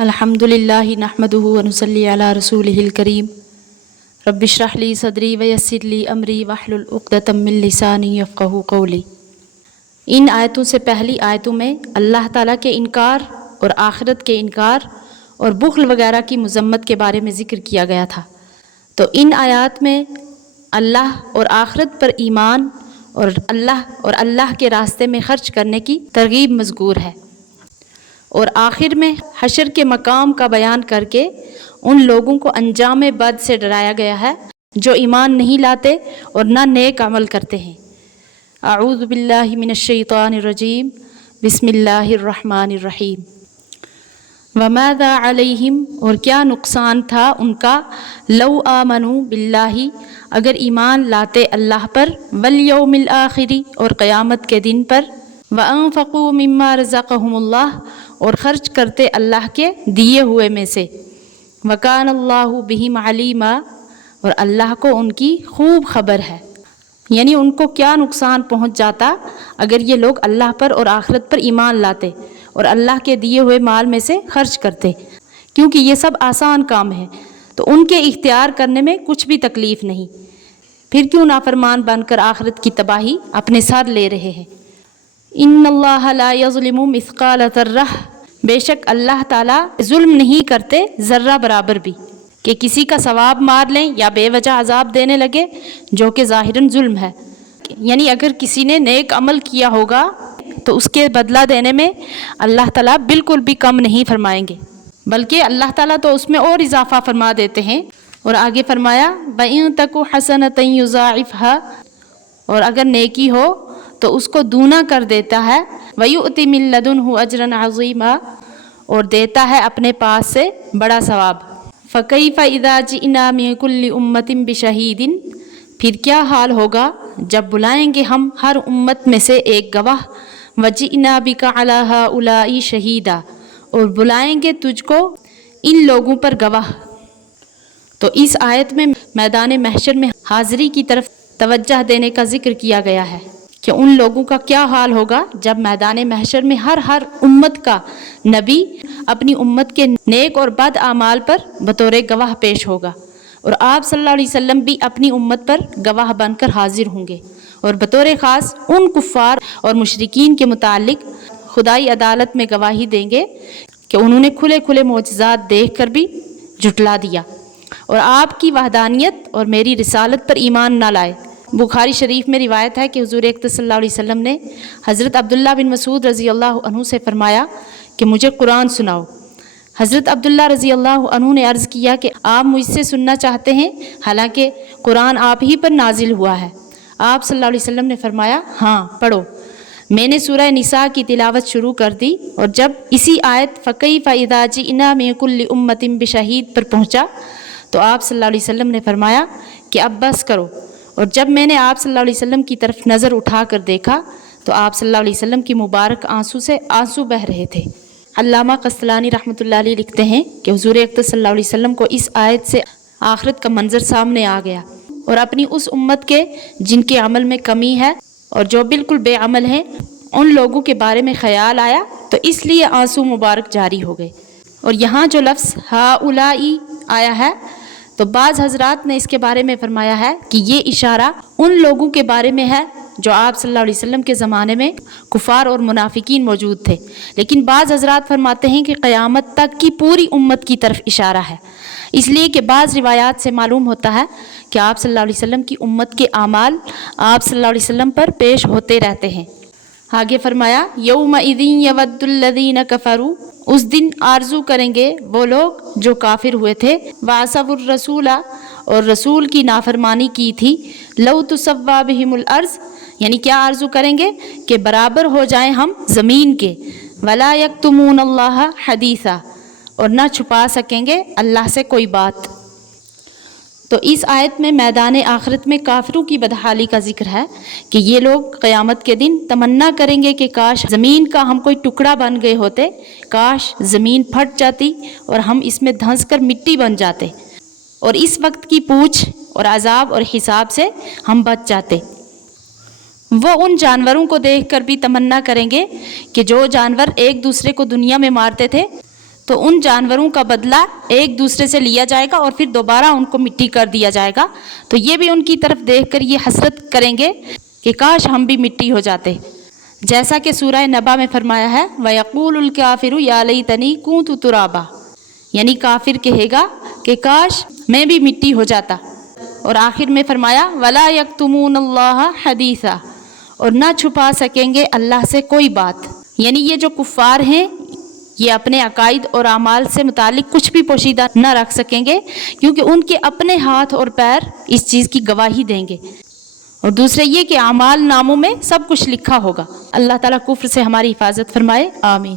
الحمدللہ نحمدہ ونصلی علی رسولہ الکریم رب اشرح لی صدری ویسر لی امری واحلل عقدۃ من لسانی یفقہوا قولی۔ ان آیتوں سے پہلی آیتوں میں اللہ تعالیٰ کے انکار اور آخرت کے انکار اور بخل وغیرہ کی مذمت کے بارے میں ذکر کیا گیا تھا، تو ان آیات میں اللہ اور آخرت پر ایمان اور اللہ کے راستے میں خرچ کرنے کی ترغیب مذکور ہے، اور آخر میں حشر کے مقام کا بیان کر کے ان لوگوں کو انجام بد سے ڈرایا گیا ہے جو ایمان نہیں لاتے اور نہ نیک عمل کرتے ہیں۔ اعوذ باللہ من الشیطان الرجیم، بسم اللہ الرحمن الرحیم۔ وماذا علیہم، اور کیا نقصان تھا ان کا، لو آمنوا باللہ، اگر ایمان لاتے اللہ پر، والیوم الآخر، اور قیامت کے دن پر، وانفقوا مما رزقہم اللہ، اور خرچ کرتے اللہ کے دیے ہوئے میں سے، وکان اللہ بہم علیما، اور اللہ کو ان کی خوب خبر ہے۔ یعنی ان کو کیا نقصان پہنچ جاتا اگر یہ لوگ اللہ پر اور آخرت پر ایمان لاتے اور اللہ کے دیے ہوئے مال میں سے خرچ کرتے، کیونکہ یہ سب آسان کام ہے تو ان کے اختیار کرنے میں کچھ بھی تکلیف نہیں، پھر کیوں نافرمان بن کر آخرت کی تباہی اپنے سر لے رہے ہیں۔ ان اللہ لا یظلم مثقال ذرہ، بے شک اللہ تعالیٰ ظلم نہیں کرتے ذرہ برابر بھی، کہ کسی کا ثواب مار لیں یا بے وجہ عذاب دینے لگے، جو کہ ظاہراً ظلم ہے۔ یعنی اگر کسی نے نیک عمل کیا ہوگا تو اس کے بدلہ دینے میں اللہ تعالیٰ بالکل بھی کم نہیں فرمائیں گے، بلکہ اللہ تعالیٰ تو اس میں اور اضافہ فرما دیتے ہیں، اور آگے فرمایا وَإِن تَكُ حَسَنَةً يُضَاعِفْهَا، اور اگر نیکی ہو تو اس کو دونا کر دیتا ہے، وَيُؤْتِ مِن لَّدُنْهُ أَجْرًا عَظِيمًا، اور دیتا ہے اپنے پاس سے بڑا ثواب۔ فَكَيْفَ إِذَا جِئْنَا مِن كُلِّ أُمَّةٍ بِشَهِيدٍ، پھر کیا حال ہوگا جب بلائیں گے ہم ہر امت میں سے ایک گواہ، وَجِئْنَا بِكَ عَلَىٰ هَٰؤُلَاءِ شَهِيدًا، اور بلائیں گے تجھ کو ان لوگوں پر گواہ۔ تو اس آیت میں میدان محشر میں حاضری کی طرف توجہ دینے کا ذکر کیا گیا ہے کہ ان لوگوں کا کیا حال ہوگا جب میدان محشر میں ہر امت کا نبی اپنی امت کے نیک اور بد اعمال پر بطور گواہ پیش ہوگا، اور آپ صلی اللہ علیہ وسلم بھی اپنی امت پر گواہ بن کر حاضر ہوں گے، اور بطور خاص ان کفار اور مشرکین کے متعلق خدائی عدالت میں گواہی دیں گے کہ انہوں نے کھلے کھلے معجزات دیکھ کر بھی جھٹلا دیا اور آپ کی وحدانیت اور میری رسالت پر ایمان نہ لائے۔ بخاری شریف میں روایت ہے کہ حضور اقدس صلی اللہ علیہ وسلم نے حضرت عبداللہ بن مسعود رضی اللہ عنہ سے فرمایا کہ مجھے قرآن سناؤ۔ حضرت عبداللہ رضی اللہ عنہ نے عرض کیا کہ آپ مجھ سے سننا چاہتے ہیں حالانکہ قرآن آپ ہی پر نازل ہوا ہے؟ آپ صلی اللہ علیہ وسلم نے فرمایا ہاں پڑھو۔ میں نے سورہ نساء کی تلاوت شروع کر دی، اور جب اسی آیت فَكَيْفَ إِذَا جِئْنَا مِن كُلِّ أُمَّةٍ بِشَهِيدٍ پر پہنچا تو آپ صلی اللہ علیہ وسلم نے فرمایا کہ اب بس کرو، اور جب میں نے آپ صلی اللہ علیہ وسلم کی طرف نظر اٹھا کر دیکھا تو آپ صلی اللہ علیہ وسلم کی مبارک آنسو سے آنسو بہہ رہے تھے۔ علامہ قسطلانی رحمۃ اللہ علیہ لکھتے ہیں کہ حضور اقدس صلی اللہ علیہ وسلم کو اس آیت سے آخرت کا منظر سامنے آ گیا، اور اپنی اس امت کے جن کے عمل میں کمی ہے اور جو بالکل بے عمل ہیں ان لوگوں کے بارے میں خیال آیا، تو اس لیے آنسو مبارک جاری ہو گئے۔ اور یہاں جو لفظ ہاؤلائی آیا ہے تو بعض حضرات نے اس کے بارے میں فرمایا ہے کہ یہ اشارہ ان لوگوں کے بارے میں ہے جو آپ صلی اللہ علیہ وسلم کے زمانے میں کفار اور منافقین موجود تھے، لیکن بعض حضرات فرماتے ہیں کہ قیامت تک کی پوری امت کی طرف اشارہ ہے، اس لیے کہ بعض روایات سے معلوم ہوتا ہے کہ آپ صلی اللہ علیہ وسلم کی امت کے اعمال آپ صلی اللہ علیہ وسلم پر پیش ہوتے رہتے ہیں۔ آگے فرمایا یومئذ یود الذین کفروا، اس دن آرزو کریں گے وہ لوگ جو کافر ہوئے تھے، وعصوا الرسول، اور رسول کی نافرمانی کی تھی، لو تسوی بہم الارض، یعنی کیا آرزو کریں گے کہ برابر ہو جائیں ہم زمین کے، ولا یکتمون اللہ حدیثا، اور نہ چھپا سکیں گے اللہ سے کوئی بات۔ تو اس آیت میں میدان آخرت میں کافروں کی بدحالی کا ذکر ہے کہ یہ لوگ قیامت کے دن تمنا کریں گے کہ کاش زمین کا ہم کوئی ٹکڑا بن گئے ہوتے، کاش زمین پھٹ جاتی اور ہم اس میں دھنس کر مٹی بن جاتے، اور اس وقت کی پوچھ اور عذاب اور حساب سے ہم بچ جاتے۔ وہ ان جانوروں کو دیکھ کر بھی تمنا کریں گے کہ جو جانور ایک دوسرے کو دنیا میں مارتے تھے تو ان جانوروں کا بدلہ ایک دوسرے سے لیا جائے گا اور پھر دوبارہ ان کو مٹی کر دیا جائے گا. تو یہ بھی ان کی طرف دیکھ کر یہ حسرت کریں گے کہ کاش ہم بھی مٹی ہو جاتے. جیسا کہ سورہ نبا میں فرمایا ہے وَيَقُولُ الْكَافِرُ يَا لَيْتَنِي كُنتُ تُرَابًا، یعنی کافر کہے گا کہ کاش میں بھی مٹی ہو جاتا. اور آخر میں فرمایا وَلَا يَكْتُمُونَ اللَّهَ حَدِيثًا، اور نہ چھپا سکیں گے اللہ سے کوئی بات. یعنی یہ جو کفار ہیں یہ اپنے عقائد اور اعمال سے متعلق کچھ بھی پوشیدہ نہ رکھ سکیں گے، کیونکہ ان کے اپنے ہاتھ اور پیر اس چیز کی گواہی دیں گے. اور دوسرے یہ کہ اعمال ناموں میں سب کچھ لکھا ہوگا. اللہ تعالیٰ کفر سے ہماری حفاظت فرمائے، آمین.